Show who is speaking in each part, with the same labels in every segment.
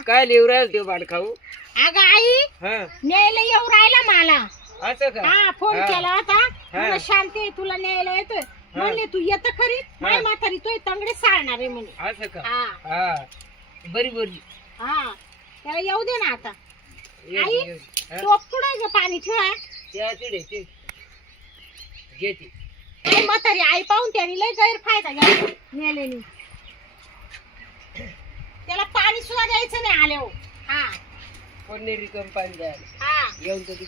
Speaker 1: काय लिहू राहील ते भाड खाऊ?
Speaker 2: अगं आई
Speaker 1: हा
Speaker 2: न्यायला येऊ राहिला मला.
Speaker 1: असं का?
Speaker 2: हा फोन
Speaker 1: हा.
Speaker 2: केला होता
Speaker 1: हा.
Speaker 2: मला शांती तुला न्यायला येतोय म्हणले तू येत खरी माय म्हातारी तोय तंगडे साळणार आहे म्हणे.
Speaker 1: असं का?
Speaker 2: हा
Speaker 1: हा बरी बरी
Speaker 2: हा त्याला येऊ दे ना आता.
Speaker 1: ये,
Speaker 2: आई
Speaker 1: ये. हा?
Speaker 2: टोप कुठे ग पाणी ठेवा.
Speaker 1: त्या तिकडे ते घेते.
Speaker 2: आई म्हातारी आई पाहून त्याने लय गैरफायदा घ्या नेलेनी. त्याला पाणी सुद्धा द्यायचं नाही आले हो. हा
Speaker 1: कोण नाही रिकम पाणी द्यायला
Speaker 2: हा
Speaker 1: येऊन तरी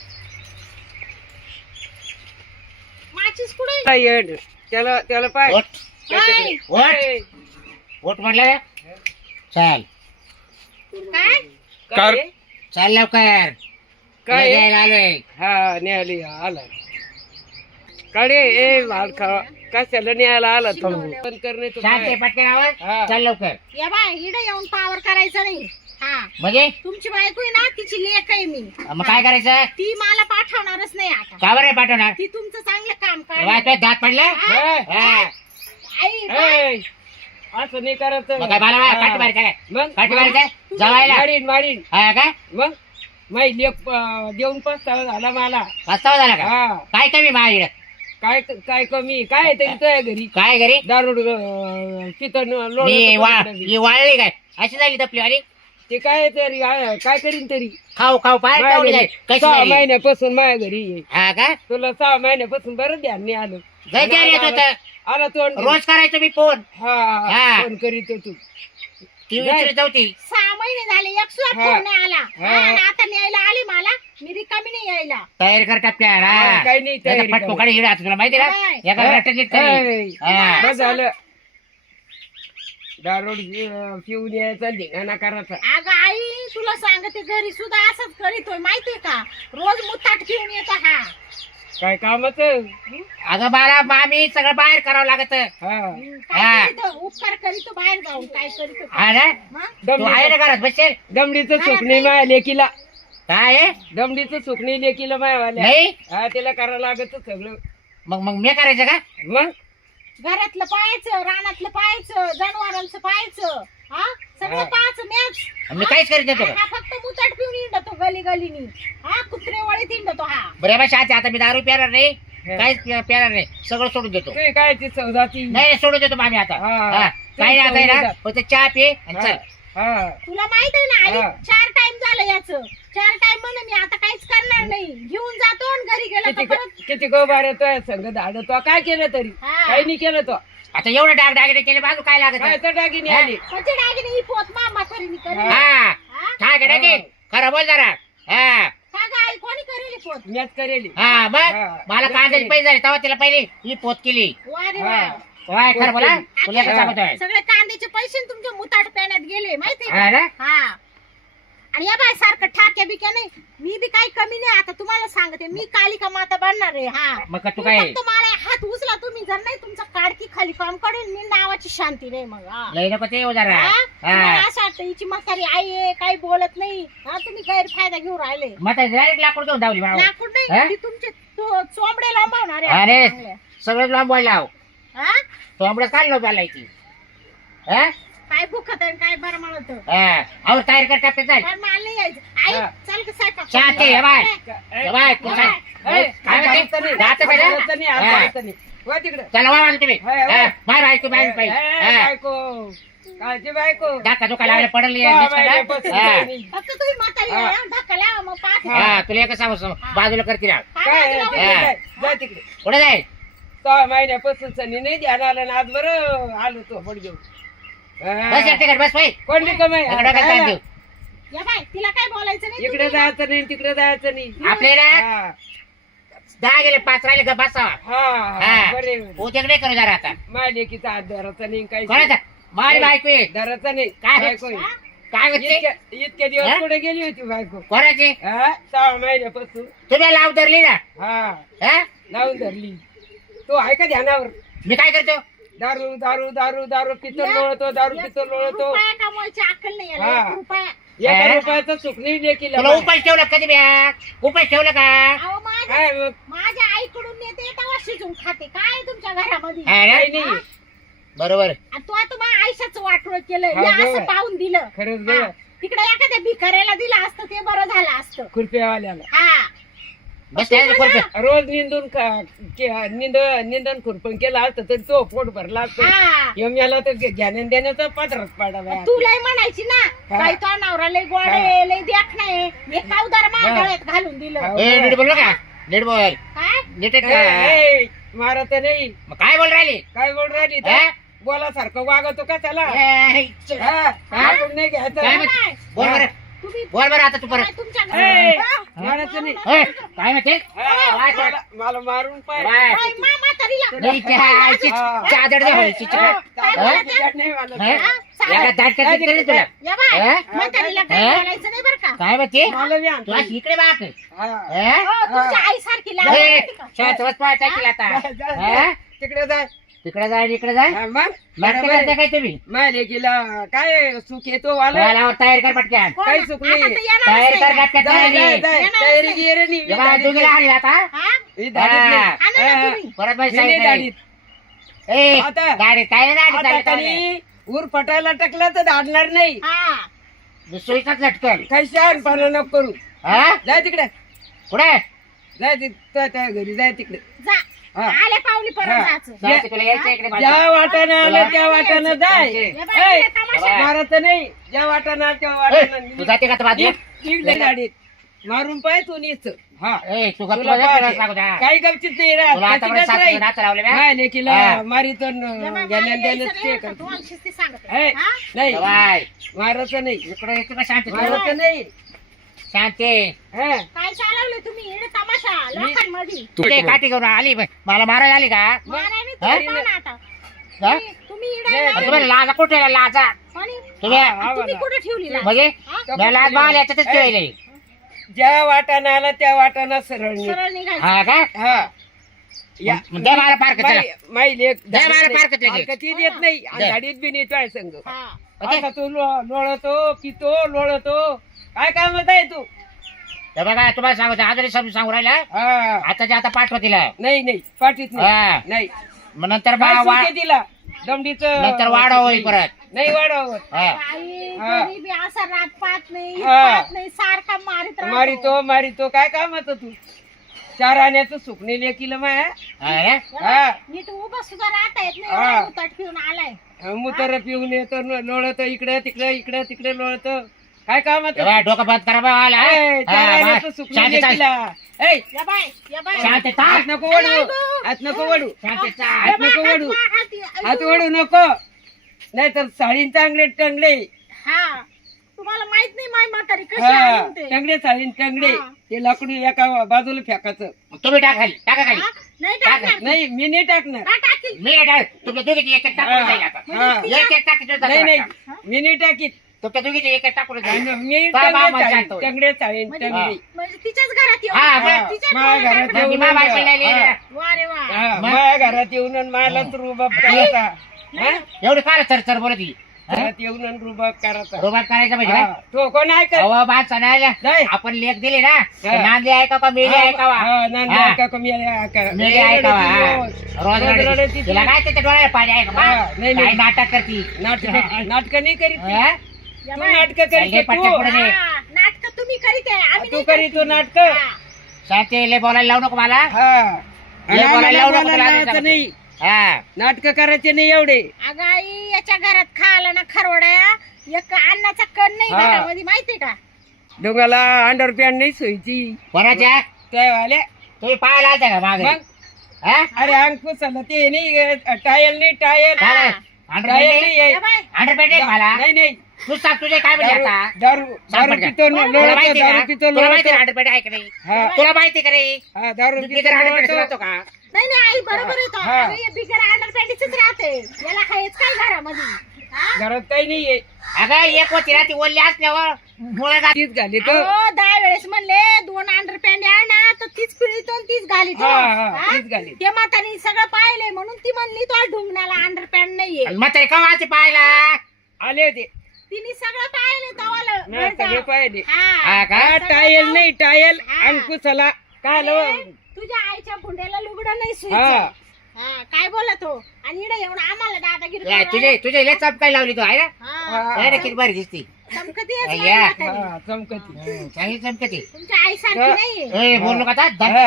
Speaker 2: माचीस कुठे
Speaker 1: काय येड? त्याला त्याला पाय
Speaker 3: वट
Speaker 1: त्याच्याकडे.
Speaker 3: वट.
Speaker 1: काय?
Speaker 3: वट म्हटलं चाल
Speaker 2: काय
Speaker 1: काय रे?
Speaker 3: चाल लवकर
Speaker 1: काय
Speaker 3: द्यायला आलोय.
Speaker 1: हा न्यायला आला काढे ए भाड खावा कशाला न्यायला आला पण करणे तू
Speaker 3: शांती पटकन आवाज
Speaker 1: हा.
Speaker 3: चाल लवकर.
Speaker 2: या बाय इडे येऊन पावर करायचं नाही. हा
Speaker 3: म्हणजे
Speaker 2: तुमची बायको आहे ना तिची लेक आहे मी.
Speaker 3: मग काय करायचं?
Speaker 2: ती मला पाठवणारच नाही आता.
Speaker 3: का बरं पाठवणार?
Speaker 2: ती तुमचं चांगलं काम
Speaker 3: वाय,
Speaker 2: कर.
Speaker 3: तो दात पडला हा.
Speaker 2: आई बाय,
Speaker 1: ए, असं नाही करायचं.
Speaker 3: मग काय मला
Speaker 1: हा.
Speaker 3: काठी मारायचं काय?
Speaker 1: मग
Speaker 3: काठी मारायचं जवायला
Speaker 1: मारीन मारीन
Speaker 3: हा का?
Speaker 1: मग माई लेख देऊन पस्तावा झाला मला.
Speaker 3: वास्तव झाला का?
Speaker 1: हा
Speaker 3: काय कमी माझ्या
Speaker 1: काय काय कमी काय तरी तुझ्या घरी
Speaker 3: काय घरी
Speaker 1: दारू पितन
Speaker 3: मी वाळली काय अशी झाली तपली अरे
Speaker 1: ते काय तरी काय करीन तरी
Speaker 3: खाऊ खाऊ पाय
Speaker 1: माझ्या
Speaker 3: तेवढी
Speaker 1: घरी
Speaker 3: जाईल. कशी
Speaker 1: 6
Speaker 3: झाली?
Speaker 1: महिन्यापासून माझ्या घरी आहे.
Speaker 3: हा का?
Speaker 1: तुला 6 महिन्यापासून बरं ध्यान नाही आलं.
Speaker 3: जाय त्या येत होतं.
Speaker 1: आला तोंड
Speaker 3: रोज करायचो मी फोन
Speaker 1: हा
Speaker 3: हा.
Speaker 1: फोन करीत तू
Speaker 3: ती विचारत होती
Speaker 2: 6 महिने झाले एक सुद्धा
Speaker 1: हा.
Speaker 2: फोन नाही आला.
Speaker 1: हा.
Speaker 2: हा, आणि आता न्यायला आली मला मी रिकामी नाही यायला.
Speaker 3: तयारी कर टप्प्या
Speaker 1: हा, काही नाही तयारी
Speaker 3: फटको
Speaker 1: करायची.
Speaker 3: काढी हिडा तुला माहिती ना
Speaker 2: काय?
Speaker 3: एका
Speaker 1: हा.
Speaker 3: रट्ट्यात नीट करी.
Speaker 1: ए,
Speaker 3: हा.
Speaker 1: बस झालं दारू पिऊन यायचा धिंगाणा करायचा.
Speaker 2: अगं आई तुला सांगते घरी सुद्धा असंच करीतोय माहितीये का. रोज मुताट घेऊन येतो हा.
Speaker 1: काय कामाच
Speaker 3: अगं बाळा मामी सगळं बाहेर करावं लागत
Speaker 1: हा
Speaker 2: काय
Speaker 3: हा.
Speaker 2: करीतो उपकार करीतो बाहेर जाऊन काय करीतो.
Speaker 3: हा ना
Speaker 2: मग
Speaker 3: तू आहे ना घरात बसेल
Speaker 1: दमडीचं सुख नाही माया लेकीला.
Speaker 3: काय आहे?
Speaker 1: दमडीचं सुख नाही लेकीला मायावाल्या.
Speaker 3: नाही
Speaker 1: हा तिला करावं लागत सगळं.
Speaker 3: मग मग मी करायचं का?
Speaker 1: मग
Speaker 2: घरातलं पाहायचं रानातलं पाहायचं जनावरांचं पाहायचं. हा सगळं
Speaker 1: हा.
Speaker 2: पाहायचं मॅच.
Speaker 3: मी काहीच करीत नव्हतो.
Speaker 2: हा फक्त मुताट पिऊन हिंडतो गली गलीनी. हा कुत्रे वळीत हिंडतो हा.
Speaker 3: बरे बा शांती आता मी दारू प्याणार नाही काहीच प्याणार नाही सगळं सोडून देतो.
Speaker 1: तुझी काय ती सौदाती.
Speaker 3: नाही सोडून देतो मामी आता
Speaker 1: हा.
Speaker 3: हा. काही नाही आता आहे ना फक्त चहा पे आणि
Speaker 1: हा.
Speaker 3: चल.
Speaker 1: हा.
Speaker 2: तुला माहित आहे ना आई
Speaker 1: हा.
Speaker 2: 4 टाइम झालं याच. 4 टाइम म्हणून मी आता काहीच करणार नाही. घेऊन जातो आणि घरी गेला
Speaker 1: किती
Speaker 2: का परत.
Speaker 1: किती गोबार येतोय संग धाडतो काय केलं तरी
Speaker 2: हा.
Speaker 1: काही नाही केलं तो.
Speaker 3: आता एवढं डाग डागिने केले बाजू काय लागत
Speaker 1: काय तर डागिनी आली.
Speaker 2: म्हणजे डागिने ही पोत मामा करीन करीन.
Speaker 1: हा.
Speaker 3: हा
Speaker 2: हा?
Speaker 3: ठाक डागे खरं बोल जरा हा
Speaker 2: का गं आई कोणी करेल ही पोत.
Speaker 1: मॅच करेली.
Speaker 3: हा मग
Speaker 1: हा.
Speaker 3: मला कांद्याचे पैसे झाले तेव्हा तिला पहिले ही पोत केली
Speaker 2: वा रे
Speaker 1: हा.
Speaker 2: वा.
Speaker 3: काय खरं बोला तुला
Speaker 1: हा.
Speaker 3: कसं सांगतोय
Speaker 2: सगळे कांद्याचे पैसे न तुमच्या मुताट पाण्यात गेले माहिती
Speaker 3: हा ना?
Speaker 2: हा. आणि या बाय सारखं ठाक्या बिक्या नाही. मी बी काही कमी नाही आता तुम्हाला सांगते. मी कालिका माता बनणार आहे. हा
Speaker 3: मग का तू
Speaker 2: तुम्ही
Speaker 3: काय
Speaker 2: फक्त मला हात उचला तुम्ही जर नाही तुमचा काडकी खाली काम करेल मी नावाची शांती नाही मग. हा.
Speaker 3: लई नको ते येऊ जरा
Speaker 2: हा? तुम्हाला
Speaker 3: हा
Speaker 2: असं वाटतं हिची म्हातारी आई आहे काही बोलत नाही. हा तुम्ही गैरफायदा घेऊन राहिले.
Speaker 3: मग डायरेक्ट लाकूड घेऊन धावली बाबा
Speaker 2: लाकूड
Speaker 3: हा?
Speaker 2: नाही ती तुमचे चोंबडे लांबवणार आहे
Speaker 3: अरे
Speaker 2: चांगले.
Speaker 3: सगळं लांब लाव
Speaker 2: हा?
Speaker 3: तो आमचं काढलो त्याला ती हा
Speaker 2: काय भुकत आहे काय बरं म्हणत
Speaker 3: हा अहो तयार कर टप्प्यात जाय
Speaker 2: पण मला नाही यायचं. आई
Speaker 1: हा.
Speaker 2: चल का स्वयंपाक
Speaker 3: शांती
Speaker 2: करू.
Speaker 3: हे बाय
Speaker 2: ए,
Speaker 3: हे बाय तू सांग
Speaker 1: ए,
Speaker 3: काय म्हणते?
Speaker 1: जायचं नाही.
Speaker 3: जातं का ना?
Speaker 1: जायचं नाही, आज
Speaker 3: हा.
Speaker 1: जायचं नाही. वा तिकडं.
Speaker 3: चला वा तुम्ही
Speaker 1: हा, हा.
Speaker 3: बाय बाय तू बाय
Speaker 1: ए,
Speaker 3: बाय
Speaker 1: बायको काळजी बायको.
Speaker 3: दाखा दुखा लागले पडली
Speaker 1: सहा महिन्यापासून काही नाही.
Speaker 2: फक्त तुम्ही म्हातारी
Speaker 1: हा.
Speaker 2: आहे, धक्का लावा मग पाहते.
Speaker 3: हा तुला एक सांगू बाजूला करते ना
Speaker 2: हा,
Speaker 1: काय
Speaker 2: बाजूला
Speaker 1: तिकडे
Speaker 2: वळ.
Speaker 3: हा.
Speaker 1: जाय, जाय तिकडे.
Speaker 3: पुढे जाय
Speaker 1: 6 महिन्यापासून सनी नाही ध्यान आलं ना आज बरं आलो तो फड घेऊन.
Speaker 3: बस एक तिकडे बस बाई
Speaker 1: कोण रिकामं आहे?
Speaker 3: दगडा काय
Speaker 1: काय
Speaker 3: देऊ
Speaker 2: या बाय तिला काय बोलायचं नाही
Speaker 1: इकडे
Speaker 2: तुम्ही.
Speaker 1: जायचं नाही तिकडे जायचं नाही.
Speaker 3: आपल्याला
Speaker 1: हा.
Speaker 3: 10 गेले 5 राहिले का बसा
Speaker 1: हा
Speaker 3: हा
Speaker 1: बरे
Speaker 3: उद्याकडे करू जरा आता
Speaker 1: माझ्या लेकीचा हात धरायचा नाही काही
Speaker 3: कोणाचा मारी बायको आहे.
Speaker 1: धरायचा नाही
Speaker 3: काय?
Speaker 1: बायको आहे.
Speaker 2: हा?
Speaker 3: काय म्हणते
Speaker 1: इतके दिवस
Speaker 3: हा?
Speaker 1: कुठे गेली होती बायको.
Speaker 3: कोणाची
Speaker 1: 6 महिन्यापासून
Speaker 3: तुम्ही लाव धरली ना
Speaker 1: हा
Speaker 3: हा?
Speaker 1: लावून धरली. तो आहे का ध्यानावर.
Speaker 3: मी काय करतो
Speaker 1: दारू दारू दारू दारू पितोर
Speaker 2: या-
Speaker 1: लोळतो दारू
Speaker 2: एक
Speaker 1: पितोर लोळतो.
Speaker 2: रुपया कमवायची अक्कल नाही याला.
Speaker 1: हा.
Speaker 2: 1 रुपया.
Speaker 1: एका
Speaker 3: हा?
Speaker 1: रुपयाचं सुख नाही लेकीला.
Speaker 3: तुला उपास ठेवला कधी ब्या उपास ठेवलं का
Speaker 2: अहो माझ्या
Speaker 1: काय मग
Speaker 2: माझ्या आईकडून नेते तेव्हा शिजून खाते काय तुमच्या घरामध्ये.
Speaker 3: हा ना?
Speaker 1: काही नाही.
Speaker 3: बरोबर
Speaker 2: आणि तू आता माझ्या आयुष्याचं वाटोळ केलं
Speaker 1: हा,
Speaker 2: हे असं
Speaker 1: बरोबर.
Speaker 2: पाहून दिलं.
Speaker 1: खरंच
Speaker 2: हा.
Speaker 1: बरं
Speaker 2: तिकडे एखाद्या भिकाऱ्याला दिलं असतं ते बरं झालं असतं.
Speaker 1: खुरप्यावाल्याला
Speaker 2: हा
Speaker 3: बस त्याचं खुरपे.
Speaker 1: रोज निंदून निंदन खुरपण केलं असतं तर तो पोट भरला असतो.
Speaker 2: हा
Speaker 1: यम्याला तर ज्ञान देण्याचा पात्रात पाडावा.
Speaker 2: तू लय म्हणायची ना बाई तो नवरा लय गोड आहे लय देख नाही हे कावदार गळ्यात घालून दिलं.
Speaker 3: ए, नीट बोल का नीट बोल
Speaker 2: काय
Speaker 3: नीट का?
Speaker 1: मारत नाही.
Speaker 3: मग काय बोल राहिली?
Speaker 1: काय बोल राहिली
Speaker 3: हा?
Speaker 1: बोलासारखं वागतो का त्याला?
Speaker 3: ए,
Speaker 1: हा, आपण नाही
Speaker 3: काय
Speaker 1: घ्यायचं.
Speaker 3: म्हणते? बोल बरं
Speaker 2: तुम्ही
Speaker 3: बोल बरं आता तू परत.
Speaker 2: काय तुमच्या
Speaker 1: ए,
Speaker 2: घरात-
Speaker 1: मारायचं नाही.
Speaker 3: ए, काय म्हणते?
Speaker 1: हा,
Speaker 3: काय कर?
Speaker 1: मला मारून पाय.
Speaker 3: बाय.
Speaker 2: काय मामा तरीला
Speaker 3: नाही, चहाची
Speaker 1: हा.
Speaker 3: चादर दे व्हायची चहा.
Speaker 2: काय
Speaker 1: हा,
Speaker 2: बोलत
Speaker 1: तुझ्यात नाही मला.
Speaker 3: हा?
Speaker 2: हा?
Speaker 3: एका दाटक्यात दिसते रे तुला.
Speaker 2: या बाय
Speaker 3: हा?
Speaker 2: म्हातारीला काही
Speaker 3: हा?
Speaker 2: बोलायचं नाही बरं का.
Speaker 3: काय म्हणते?
Speaker 1: मला बी आणतो.
Speaker 3: तुला इकडे बाक
Speaker 1: हा.
Speaker 2: हो, तुमच्या आईसारखी लागत
Speaker 3: ए,
Speaker 2: होती का?
Speaker 3: शांतवत पाय टाकील आता.
Speaker 1: जा, जा,
Speaker 3: हा?
Speaker 1: जा. तिकडे जाय.
Speaker 3: तिकडे जाय इकडे जाय.
Speaker 1: हा, मग
Speaker 3: नाटक करते काय तुम्ही?
Speaker 1: मायले गेला काय सुख येतो वाला.
Speaker 3: मला तयारी कर पटक्यान.
Speaker 2: कोण?
Speaker 1: काही चूक नाही.
Speaker 2: आता तर येणारच
Speaker 3: तयारी
Speaker 2: नाही
Speaker 3: कर
Speaker 2: का?
Speaker 3: पटक्यान
Speaker 1: जाय, जाय,
Speaker 3: तयारी.
Speaker 1: जाय.
Speaker 2: येणारच
Speaker 1: तयारी
Speaker 2: नाही.
Speaker 1: गिरी नाही.
Speaker 3: ये बघा, तुम्ही राहिली आता.
Speaker 2: हा?
Speaker 1: ही दाढीत नाही.
Speaker 2: आणा ना
Speaker 1: हा.
Speaker 2: तुम्ही.
Speaker 3: परत माझी
Speaker 1: मी नाही
Speaker 3: साईड
Speaker 1: दाढीत.
Speaker 3: ए
Speaker 1: आता-
Speaker 3: गाडी काय नाही
Speaker 1: आता
Speaker 3: गाडी
Speaker 1: त्यांनी ऊर पटायला टाकला तर दाडणार नाही.
Speaker 2: हा.
Speaker 3: सुईचाच लटकल.
Speaker 1: काही शहाणपणा नको करू.
Speaker 3: हा
Speaker 1: जाय तिकडे.
Speaker 3: कुठे
Speaker 1: जाय त्या घरी जाय तिकडे.
Speaker 2: जा
Speaker 1: हा.
Speaker 2: आल्या पावली परत
Speaker 1: हा.
Speaker 2: जायचं.
Speaker 3: जायचं तुला यायचं इकडे
Speaker 1: ज्या
Speaker 3: माझ्या.
Speaker 1: वाटानं आलं त्या वाटानं जाय.
Speaker 2: या बाई,
Speaker 1: ए,
Speaker 2: इकडे तमाशा.
Speaker 1: मारायचं नाही. ज्या वाटानं आलं त्या
Speaker 3: ए,
Speaker 1: वाटानं
Speaker 3: तू जाते का आता बाजूला?
Speaker 1: निघ गाडीत. मारून पाय तू नीच. हा.
Speaker 3: ए तू
Speaker 1: तुला
Speaker 3: गप्पा
Speaker 1: पाहते.
Speaker 3: सांगू द्या.
Speaker 1: काही गमतीत नाही
Speaker 3: तुला आता
Speaker 1: राहत.
Speaker 3: सात नाच लावले म्या.
Speaker 1: नाही लेकीला
Speaker 3: हा.
Speaker 1: मारित
Speaker 2: या बाई, मला
Speaker 1: गेल्या
Speaker 2: यायचं
Speaker 1: ते
Speaker 2: नाही,
Speaker 1: करतो.
Speaker 2: तुम्हाला शिस्ती सांगते.
Speaker 1: ए,
Speaker 2: हा?
Speaker 1: नाही
Speaker 3: बाय
Speaker 1: मारायचं नाही.
Speaker 3: इकडे येते का शांती
Speaker 1: मारायचं नाही.
Speaker 3: शांती.
Speaker 1: हा.
Speaker 2: काय चालवलं तुम्ही इकडे तमाशा लोकांमध्ये
Speaker 3: तुझे काठी घेऊन आली बाई. मला मारायला आली का?
Speaker 2: मारायला
Speaker 3: हा?
Speaker 2: तुम्ही पाहा ना आता.
Speaker 3: हा?
Speaker 2: तुम्ही इकडे
Speaker 1: नाही,
Speaker 2: येणार.
Speaker 3: तुम्हाला लाजा कुठे लाजा
Speaker 2: कोणी?
Speaker 3: तुम्ही
Speaker 2: तुम्ही कुठे ठेवली लाज?
Speaker 3: म्हणजे
Speaker 2: हा?
Speaker 3: मी लाज माल याच्यातच ठेवले.
Speaker 1: ज्या वाटानं आलं त्या वाटानं सरळ निघ.
Speaker 2: सरळ निघायचं.
Speaker 3: हा का?
Speaker 1: हा. या
Speaker 3: दे मला पार्क चला.
Speaker 1: माई लेक
Speaker 3: द्या मला पार्कत लगेच.
Speaker 1: पार्कतीत येत नाही आणि
Speaker 3: द्या.
Speaker 1: गाडीत बी नेतोय संघ.
Speaker 2: हा.
Speaker 1: आता तू लोळतो पितो लोळतो काय काम आहे तू?
Speaker 3: हे बघा तुम्हाला सांगतो आजरी समजून सांगू राहिला.
Speaker 1: हा.
Speaker 3: आता आता पाठवा तिला.
Speaker 1: नाही नाही पाठीत नाही.
Speaker 3: हा.
Speaker 1: नाही
Speaker 3: मग नंतर
Speaker 1: काय
Speaker 3: बा-
Speaker 1: सुख
Speaker 3: वा-
Speaker 1: आहे तिला दमडीचं
Speaker 3: नंतर वाढव होईल परत.
Speaker 1: नाही वाढवत.
Speaker 3: हा.
Speaker 2: बाई,
Speaker 1: हा.
Speaker 2: तरी बी असा रात पाहत नाही
Speaker 1: हा.
Speaker 2: पाहत नाही सारखा मारित राहतो.
Speaker 1: मारितो काय काम होतं तू? 4 आण्याचं सुख नाही लेकीला माया.
Speaker 3: हा रे?
Speaker 1: हा.
Speaker 2: नीट उभा सुद्धा राहता येत नाही
Speaker 1: हा.
Speaker 2: एवढा उताट पिऊन आलाय.
Speaker 1: मुतर पिऊन येतो लोळत इकडे तिकडे लोळत काय काम
Speaker 3: हे
Speaker 1: होतं?
Speaker 3: बघा, डोकं बंद करा बा मला.
Speaker 1: ए, 4
Speaker 3: हा,
Speaker 1: आण्याचं
Speaker 3: बा.
Speaker 1: सुख नाही
Speaker 3: शांती चाल.
Speaker 1: लेकीला. ए,
Speaker 2: या बाय या बाय
Speaker 3: शांत
Speaker 1: हात
Speaker 3: चाल.
Speaker 1: नको वडू
Speaker 2: अरे, अगो.
Speaker 1: हात नको वडू
Speaker 3: शांती चाल.
Speaker 1: हात नको वडू हात वडू नको नाही तर साडीन चांगले टंगडे.
Speaker 2: हा तुम्हाला माहित नाही माय म्हातारी कशी
Speaker 1: हा
Speaker 2: आहे म्हणते.
Speaker 1: टंगडे साडीन टंगडे
Speaker 2: हा.
Speaker 1: ते लाकडू एका बाजूला फेकायचं.
Speaker 3: तुम्ही टाका खाली टाका खाली.
Speaker 2: हा? नाही टाकणार
Speaker 1: नाही मी नाही टाकणार.
Speaker 2: का टाकील
Speaker 3: मी टाक तुमच्या दोघीची एक एक टाकून जाईल आता.
Speaker 1: हा.
Speaker 3: एक टाकीचं
Speaker 1: नाही नाही
Speaker 3: जातं.
Speaker 1: मी नाही टाकीत.
Speaker 3: तुमच्या दोघीची एक एक टाकून जाईल.
Speaker 1: मी
Speaker 3: काय बाबा शांत होईल.
Speaker 1: टंगडे साडीन
Speaker 2: म्हणजे
Speaker 1: टंगडे.
Speaker 2: म्हणजे तिच्याच घरात येऊन
Speaker 3: हा,
Speaker 2: हा,
Speaker 1: हा.
Speaker 2: तिच्याच
Speaker 1: माझ्या
Speaker 2: घरात
Speaker 1: घरात
Speaker 2: टाकलं.
Speaker 3: म्हणजे मा बायकोला
Speaker 1: हा.
Speaker 3: लिहिलं.
Speaker 2: वा रे वा
Speaker 1: हा,
Speaker 3: मग?
Speaker 1: माझ्या घरात येऊन आणि मला तर रुबाब करायचा. हा?
Speaker 3: एवढी काय चर बोलत ही?
Speaker 1: घरात येऊन आणि रुबाब करायचा.
Speaker 3: रोबात करायचं म्हणजे
Speaker 1: हा.
Speaker 3: काय?
Speaker 1: तो कोण आहे का?
Speaker 3: अहो बात सणायला
Speaker 1: नाही.
Speaker 3: आपण लेख दिली ना
Speaker 1: हा.
Speaker 3: नांदी ऐका का मेली ऐकावा
Speaker 1: हा, नांदी
Speaker 3: हा.
Speaker 1: ऐका का मेली ऐका.
Speaker 3: मेली ऐकावा हा.
Speaker 1: रोज
Speaker 3: रोज
Speaker 1: रडती
Speaker 3: रडती.
Speaker 1: ती.
Speaker 3: तिला काय त्याच्या डोळ्याला पाणी आहे का
Speaker 1: हा,
Speaker 3: बा?
Speaker 1: नाही,
Speaker 3: काय
Speaker 1: नाही.
Speaker 3: नाटक करती
Speaker 1: नाटक नाही करीत ती.
Speaker 3: हा?
Speaker 2: या
Speaker 1: तू
Speaker 2: बाय.
Speaker 1: नाटक
Speaker 3: चालले
Speaker 1: करीत
Speaker 3: पटकन
Speaker 1: तू.
Speaker 3: पुढे.
Speaker 2: हा, नाटकं तुम्ही करीत आहे आम्ही
Speaker 1: तू
Speaker 2: नाही
Speaker 1: करीत
Speaker 2: करत.
Speaker 1: नाटक.
Speaker 2: हा.
Speaker 3: शांती लय बोलायला लावू नको मला
Speaker 1: हा आणि
Speaker 3: लय बोलायला
Speaker 1: आम्हाला
Speaker 3: लावू नको
Speaker 1: बोलायला
Speaker 3: तुला
Speaker 1: लावायचं
Speaker 3: आधी
Speaker 1: नाही.
Speaker 3: सांगतो. हा
Speaker 1: नाटक करायचे नाही एवढे.
Speaker 2: अगं आई याच्या घरात खायला ना खरवड्या एक अन्नाचा कण नाही
Speaker 1: हा.
Speaker 2: घरामध्ये माहितीये का
Speaker 1: डोंगाला अंडरपॅन्ट नाही सोयची
Speaker 3: कोणाच्या
Speaker 1: त्या वाले.
Speaker 3: तुम्ही पाहायला आलता का मागे
Speaker 1: मग
Speaker 3: हा?
Speaker 1: अरे अंग पुसलं ते नाही टायल नाही टायल.
Speaker 3: काय रे?
Speaker 1: टायल
Speaker 3: अंडरपॅन्ट
Speaker 1: नाही आहे.
Speaker 2: या बाय
Speaker 3: अंडरपॅन्ट आहे का मला
Speaker 1: नाही नाही
Speaker 3: तू सांग तुझे काय म्हणजे आता
Speaker 1: दारू
Speaker 3: सांग
Speaker 1: दारू
Speaker 3: पटकन.
Speaker 1: पितो
Speaker 3: तुला
Speaker 1: लोळतो
Speaker 3: माहिती
Speaker 1: दारू
Speaker 3: का
Speaker 1: पितो
Speaker 3: तुला माहिती
Speaker 1: लोळतो.
Speaker 3: अंडरपॅन्ट आहे का नाही
Speaker 1: हा
Speaker 3: तुला माहिती का रे
Speaker 1: हा दारू
Speaker 3: बिगर
Speaker 1: पितो
Speaker 3: अंडरपॅन्ट
Speaker 1: लोळतो.
Speaker 3: राहतो का
Speaker 2: नाही नाही आई बरोबर येतो
Speaker 1: हा.
Speaker 2: बिगर अंडरपॅन्टीच राहते याला खायच काय घरामध्ये हा?
Speaker 1: घरात काही नाहीये.
Speaker 3: अगं एक होती ना ती ओल्ली असल्यावर मुळे घाल.
Speaker 1: तीच घाली तो.
Speaker 2: अहो, 10 वेळेस म्हणले 2 अंडरपॅन्ट ना तर तीच पिळीतो आणि तीच घालीतो
Speaker 1: हा, हा,
Speaker 2: हा?
Speaker 1: तीच घालीत.
Speaker 2: ते म्हातारी सगळं पाहिले म्हणून ती म्हणली तो ढुंगणाला अंडरपॅन्ट नाहीये
Speaker 3: म्हातारी कवाची पाहायला
Speaker 1: आले होते
Speaker 2: तिने सगळं पाहिले
Speaker 1: ना सगळे पाहिले.
Speaker 3: हा का?
Speaker 1: हा टायल नाही टायल
Speaker 2: हा.
Speaker 1: अंकुशला काय लो.
Speaker 2: तुझ्या आईच्या बुंड्याला लुगडं नाही
Speaker 1: हा
Speaker 2: सुईचं. हा काय बोलत हो आणि इकडे येऊन आम्हाला दादागिरी
Speaker 3: तुझे तुझे लय चपकाय लावली तू आहे ना
Speaker 2: हा.
Speaker 1: हा.
Speaker 3: आहे ना किती भारी दिसती
Speaker 2: चमकती आहे
Speaker 3: या.
Speaker 2: म्हातारी.
Speaker 1: हा, चमकती.
Speaker 3: चांगली चमकती.
Speaker 2: तुमच्या आई सारखी नाहीये.
Speaker 3: बोललो का आता?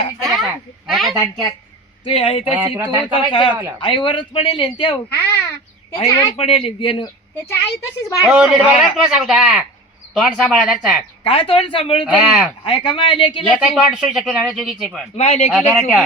Speaker 3: दणक्यात.
Speaker 1: तू आई तशी
Speaker 3: तुला
Speaker 1: तू
Speaker 3: दणका माहिती
Speaker 1: तसा
Speaker 3: आहे मला.
Speaker 1: आईवरच पडेल आहे ना ते
Speaker 2: हा त्याची
Speaker 1: आईवर
Speaker 2: आई-
Speaker 1: पडेल आहे बेन.
Speaker 2: त्याची आई तशीच
Speaker 3: हो
Speaker 2: बाहेर
Speaker 3: नीट
Speaker 2: पडली.
Speaker 3: बोला तुला सांगतो हा. तोंड सांभाळा त्याचा.
Speaker 1: काय तोंड सांभाळून
Speaker 3: हा.
Speaker 1: ऐका मायले की
Speaker 3: हे काही तोंड सुई शकतो ना चुकीचे पण.
Speaker 1: मायले
Speaker 3: हा,
Speaker 1: की
Speaker 3: जरा ठेवा.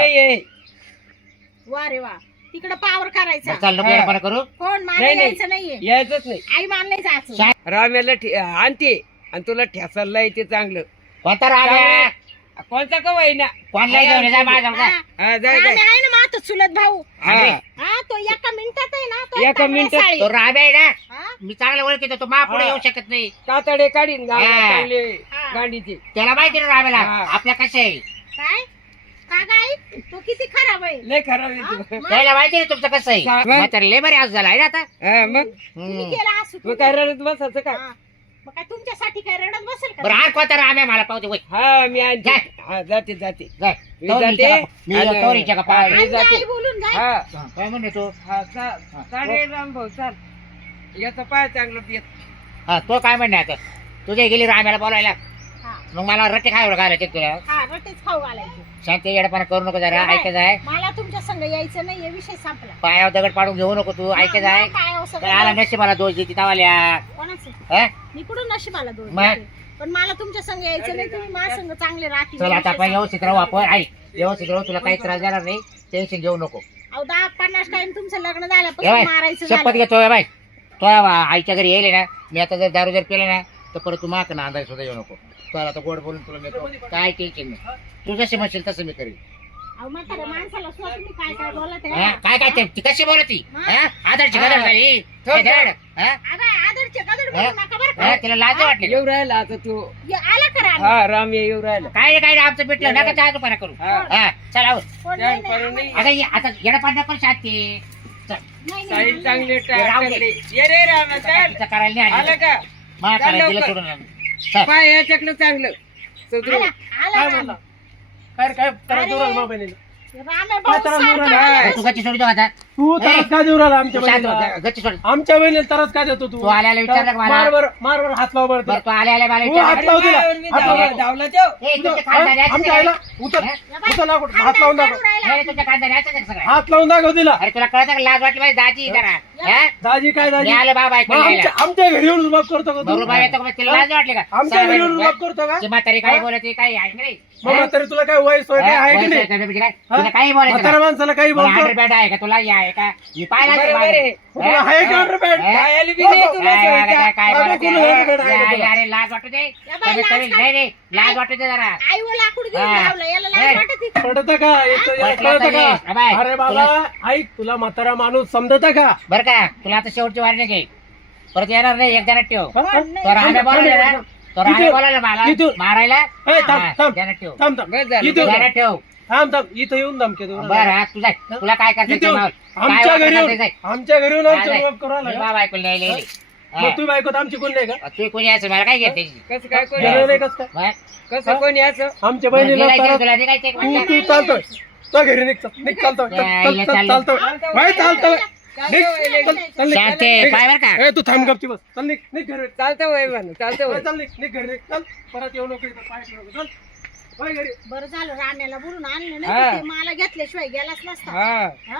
Speaker 2: वा रे वा तिकडे पावर करायचा
Speaker 3: चाल नको येडपणा करू.
Speaker 2: कोण मला
Speaker 1: नाही, नाही.
Speaker 2: यायचं नाहीये
Speaker 1: यायचंच नाही.
Speaker 2: आई मानलंय जायचं
Speaker 1: राम्याला आणते आणि तुला ठेसायला येते चांगलं.
Speaker 3: कोणता राग
Speaker 1: कोणता का ना
Speaker 3: कोणला घेऊन जा माझा
Speaker 2: हा.
Speaker 1: हा, जाय
Speaker 2: आम्ही
Speaker 1: जाय
Speaker 2: आहे ना माझा चुलत भाऊ
Speaker 1: हा.
Speaker 2: हा तो एका मिनिटात आहे ना तो
Speaker 1: एका
Speaker 2: तांबड्या
Speaker 1: मिनिटात
Speaker 2: साळी.
Speaker 3: तो राब आहे ना
Speaker 2: हा?
Speaker 3: मी चांगला ओळखीतो तो महापुढे
Speaker 1: हा.
Speaker 3: येऊ शकत नाही.
Speaker 1: कातडे काढीन
Speaker 3: हा.
Speaker 1: चांगले
Speaker 2: हा.
Speaker 1: गांडीचे.
Speaker 3: त्याला माहिती ना राबेला
Speaker 1: हा.
Speaker 3: आपल्या कसे आहे.
Speaker 2: काय का गाई तो किती खराब आहे
Speaker 1: लय खराब आहे
Speaker 2: हा?
Speaker 1: तू.
Speaker 2: मग
Speaker 3: त्याला माहिती ना तुमचं कसं आहे.
Speaker 1: मग?
Speaker 3: म्हातारा लय बरे आज झाला आहे ना आता.
Speaker 1: हा, मग
Speaker 2: तुम्ही
Speaker 3: हम्म.
Speaker 2: केला असू
Speaker 1: मग काय रडत बसायचं काय?
Speaker 2: हा. मग काय तुमच्यासाठी काय रडत बसेल
Speaker 3: बरं
Speaker 2: का
Speaker 3: हा कोणता राब आहे मला पाहू दे वय.
Speaker 1: हा मी आणते.
Speaker 3: जाय.
Speaker 1: हा जाते जाते
Speaker 3: जाय.
Speaker 1: मी
Speaker 3: तोवर
Speaker 1: जाते.
Speaker 3: हिच्या का- मी
Speaker 1: आणि-
Speaker 3: तोवर हिच्या का पाय.
Speaker 1: मी
Speaker 2: आणि
Speaker 1: जाते.
Speaker 2: आई बोलून जाय
Speaker 1: हा
Speaker 3: काय म्हणले तू
Speaker 1: हा चालेल राम भाऊ चाल. याचा पाय चांगलं पियत.
Speaker 3: हा तो काय म्हणणे आता तुझ्या गेली राम्याला बोलायला
Speaker 2: हा.
Speaker 3: मग मला रट्टे खायला घालायचे तुला.
Speaker 2: हा रट्टेच खाऊ घालायचे
Speaker 3: शांती येडपणा करू नको जरा ऐकायचं आहे.
Speaker 2: मला तुमच्या संग यायचं नाहीये विषय संपला
Speaker 3: पायावर दगड पाडून घेऊ नको तू ऐकायचं आहे.
Speaker 2: काय हो सगळं?
Speaker 3: काय आला नशिबाला दोष देते तावाल्या.
Speaker 2: कोणाचं
Speaker 3: हा?
Speaker 2: मी कुठून नशिबाला दोष
Speaker 3: मग?
Speaker 2: देते? पण मला तुमच्या संग यायचं नाही तुम्ही माझ्या संग चांगले राहतील
Speaker 3: चल आता आपण व्यवस्थित राहू आपण ऐक व्यवस्थित राहू तुला काही त्रास देणार नाही टेन्शन घेऊ नको.
Speaker 2: अहो 10-50 टाइम तुमचं लग्न
Speaker 3: ए
Speaker 2: झाल्यापासून
Speaker 3: बाय,
Speaker 2: मारायचं
Speaker 3: शपथ
Speaker 2: झालं.
Speaker 3: घेतो बाय तो आईच्या घरी येईल ना मी आता जर दारू जर केलं ना तर परत तू माक ना अंदाज सुद्धा येऊ नको. तर आता गोड बोलून तुला नेतो काय टेन्शन नाही. तू जशी म्हणशील तसं मी करेन.
Speaker 2: अहो म्हाताऱ्या माणसाला सुद्धा तुम्ही काय काय बोलत
Speaker 3: हा?
Speaker 2: आहे
Speaker 3: काय काय ती कशी बोलती
Speaker 2: हा?
Speaker 3: हा? आदरची गदर झाली
Speaker 1: ठोक,
Speaker 3: गदर. हा?
Speaker 2: आदरचे गदर
Speaker 3: हा?
Speaker 2: बोलू नका बरं
Speaker 3: हा?
Speaker 2: का
Speaker 3: तिला लाज वाटली
Speaker 1: येऊ राहिला आता तू.
Speaker 2: आला करा
Speaker 1: हा राम येऊ राहिला.
Speaker 3: काय रे, काय रे, आमचं भेटलं नका चहा दुपारा करू.
Speaker 1: हा.
Speaker 3: हा चला आहो.
Speaker 2: कोण
Speaker 1: त्या
Speaker 2: नाही,
Speaker 1: करून
Speaker 2: नाही,
Speaker 1: नाही.
Speaker 3: आता येडा पण शांती
Speaker 2: नाही,
Speaker 1: साई
Speaker 2: नाही,
Speaker 1: चांगले
Speaker 3: राहू दे.
Speaker 1: टाकले. ये रे राम चाल.
Speaker 3: तिचं करायला नाही
Speaker 1: आलं
Speaker 3: आली.
Speaker 1: का
Speaker 3: मा
Speaker 1: चाल
Speaker 3: करायला दिलं
Speaker 1: लवकर.
Speaker 3: सोडून आम्ही. चल.
Speaker 1: पाय याच्याकडे चांगलं सुधरू.
Speaker 2: आला, आला राम.
Speaker 4: काय काय त्रास
Speaker 2: अरे.
Speaker 4: देऊ राहिला माझ्या बहिणीला?
Speaker 2: राम आहे भाऊ
Speaker 4: त्रास देऊ
Speaker 2: सारखा.
Speaker 4: राहिला?
Speaker 3: तू गच्ची सोडी देऊ आता
Speaker 4: तू त्रास काय देऊ राहिला आमच्या
Speaker 3: तू शांत हो,
Speaker 4: बहिणीला?
Speaker 3: गच्ची सोड.
Speaker 4: आमच्या बहिणीला त्रास काय देतो तू?
Speaker 3: तू आल्याला विचारलं का मला?
Speaker 4: मार बर हात लाव बरं
Speaker 3: बरं तू आल्या आल्या मला
Speaker 4: तू
Speaker 3: विचारलं.
Speaker 4: हात लाव तिला.
Speaker 1: पायावर मी
Speaker 4: हात लाव.
Speaker 1: धावला- धावला तेव.
Speaker 3: ए, तुमच्या
Speaker 4: तुझं-
Speaker 3: खानदानी असं
Speaker 4: आमच्या
Speaker 3: काय?
Speaker 4: आईला उचल
Speaker 3: हा?
Speaker 4: उचल लाव, हात लावून दाखव.
Speaker 2: काढून राहिला.
Speaker 3: नाही, तुमच्या खानदानी असं आहे का सगळं?
Speaker 4: हात लावून दाखव तिला.
Speaker 3: अरे तुला कळतं का लाज वाटली पाहिजे दाजी जरा हा?
Speaker 4: दाजी काय दाजी
Speaker 3: मी आलो बाबा
Speaker 4: मग
Speaker 3: ऐकून
Speaker 4: आमच्या आमच्या घरी येऊन रुबाब करतो का तू?
Speaker 3: बरोबर येतो का तिला लाज वाटली का
Speaker 4: आमच्या घरी येऊन रुबाब करतो का?
Speaker 3: ती म्हातारी काय बोलते काय आहे की नाही
Speaker 4: मग तरी तुला काय वय सोय काय आहे की नाही?
Speaker 3: म्हणजे काय
Speaker 4: हा?
Speaker 3: तुला काही बोलायचं
Speaker 4: म्हाताऱ्या माणसाला काही बोलतो
Speaker 3: हंड्रेड आहे का तुला या आहे का ही पाहिला
Speaker 1: बरोबर आहे.
Speaker 4: तुला आहे का underpad?
Speaker 1: पायाला बी नाही तुला सोयीचा.
Speaker 3: काय
Speaker 4: माझं
Speaker 3: बोलायचं?
Speaker 4: कुणी underpad आहे का
Speaker 3: या,
Speaker 4: तुला?
Speaker 3: या रे, लाज वाटू दे
Speaker 2: या बाई,
Speaker 3: कमीत
Speaker 2: लाज
Speaker 3: कमी
Speaker 2: काय?
Speaker 3: नाही नाही लाज वाटू दे जरा
Speaker 2: आई व लाकूड घेऊन
Speaker 3: हा.
Speaker 2: लावलं याला
Speaker 3: ए.
Speaker 2: लाज वाटत होती.
Speaker 4: पडत का याला
Speaker 3: पटलं
Speaker 4: कळतं
Speaker 3: तरी.
Speaker 4: का?
Speaker 3: अबाय,
Speaker 4: अरे बाबा ऐक तुला म्हातारा माणूस समजत का?
Speaker 3: बरं का तुला आता शेवटची वारणी घे परत येणार नाही एकदा ठेव
Speaker 4: हा?
Speaker 2: कोण नाही.
Speaker 3: तो राजा बोलायला ना तो राजा
Speaker 4: इथून-
Speaker 3: बोलायला मला
Speaker 4: इथून.
Speaker 3: मारायला
Speaker 4: ए, थांब,
Speaker 3: हा,
Speaker 4: थांब.
Speaker 3: ध्यानात ठेव
Speaker 4: थांब थांब
Speaker 1: बस झालं,
Speaker 4: इथं
Speaker 1: बस
Speaker 3: ध्यानात ठेव
Speaker 4: थांब थांब इथं येऊन धमके देऊ
Speaker 3: बरं हा तुझा तुला काय करायचं
Speaker 4: इथं
Speaker 3: ते मार. काय
Speaker 4: आमच्या
Speaker 3: वाटतं
Speaker 4: घरी
Speaker 3: ते
Speaker 4: येऊन
Speaker 3: जाय.
Speaker 4: आमच्या घरी येऊन
Speaker 3: हा,
Speaker 4: आमच्या
Speaker 3: जाय.
Speaker 4: रुबाब करू आला
Speaker 3: मी
Speaker 4: का?
Speaker 3: बाबा ऐकून नाही लिहिली. हा.
Speaker 4: मग तू बायकोत आमची कोण नाही का?
Speaker 3: तू कोणी यायचं मला काय घेते
Speaker 1: कसं काय कोणी
Speaker 4: गेलं नाही
Speaker 1: असं?
Speaker 4: कसं काय?
Speaker 3: बरं,
Speaker 1: कसं कोणी असं
Speaker 4: आमच्या बहिणीला
Speaker 3: निघायचं
Speaker 4: त्रास-
Speaker 3: तुला निघायचं
Speaker 4: तू
Speaker 3: म्हटलं.
Speaker 4: तू चालतोय तो घरी निघ चालतोय
Speaker 3: या, या, चाललं.
Speaker 4: चालतोय भाई चालतोय निघ, चल निघ.
Speaker 3: शांती
Speaker 4: निघ.
Speaker 3: पाय बरं का
Speaker 4: ए, तू थांब गपची बस चल निघ निघ घरी
Speaker 1: चालतं वय म्हणून चालतं वय.
Speaker 4: चल निघ घरी निघ चल परत येऊ नको इथं पाय ठेवू नको. चल बाय घरी
Speaker 2: बरं झालं राण्याला बोलून आणलं
Speaker 1: हा.
Speaker 2: नाही तर ते मला घेतल्याशिवाय गेलाच नसता
Speaker 1: हा
Speaker 2: हा?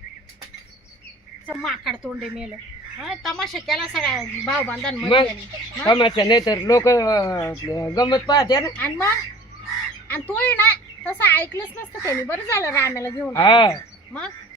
Speaker 2: माकड तोंडे मेलं हा तमाशा केला सगळ्या भाऊ
Speaker 1: मग
Speaker 2: बांधांमध्ये
Speaker 1: समस्या नाही तर लोक गमत पाहते ना.
Speaker 2: आणि मग आणि तोही ना तसं ऐकलंच नसतं त्यांनी बरं झालं राण्याला घेऊन
Speaker 1: हा
Speaker 2: मग